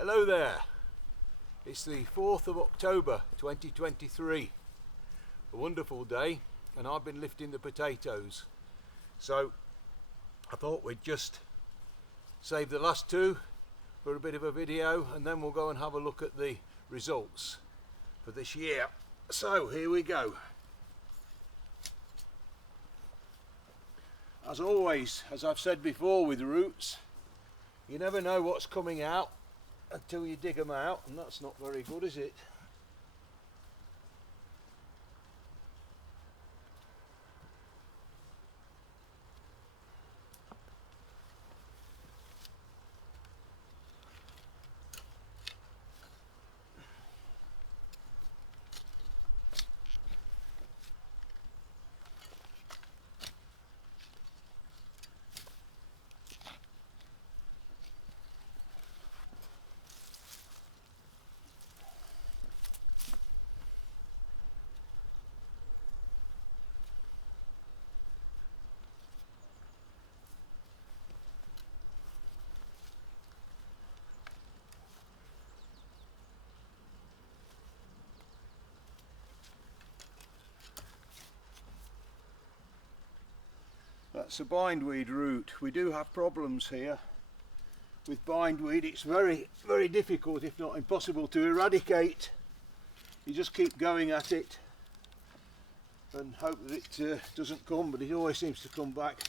Hello there, it's the 4th of October 2023, a wonderful day, and I've been lifting the potatoes, so I thought we'd just save the last two for a bit of a video, and then we'll go and have a look at the results for this year. So here we go. As always, as I've said before with roots, you never know what's coming out until you dig them out, and that's not very good, is it? That's a bindweed root. We do have problems here with bindweed. It's very, very difficult, if not impossible, to eradicate. You just keep going at it and hope that it doesn't come, but it always seems to come back.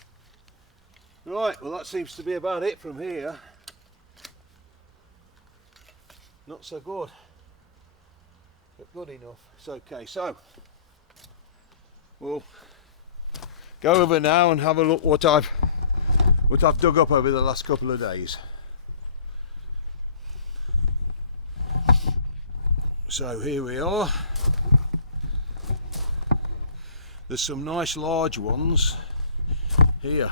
Right, well that seems to be about it from here. Not so good, but good enough. It's okay. So we'll go over now and have a look what I've dug up over the last couple of days. So here we are. There's some nice large ones here.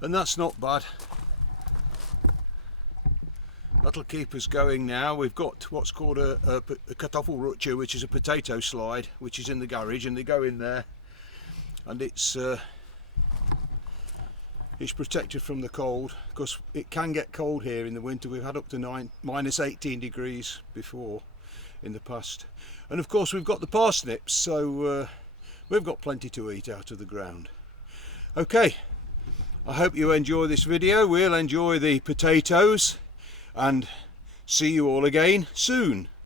And that's not bad. That'll keep us going now. We've got what's called a Kartoffelrutscher, which is a potato slide, which is in the garage, and they go in there, and it's protected from the cold, because it can get cold here in the winter. We've had up to minus 18 degrees before in the past. And of course we've got the parsnips, so we've got plenty to eat out of the ground. Okay, I hope you enjoy this video. We'll enjoy the potatoes and see you all again soon.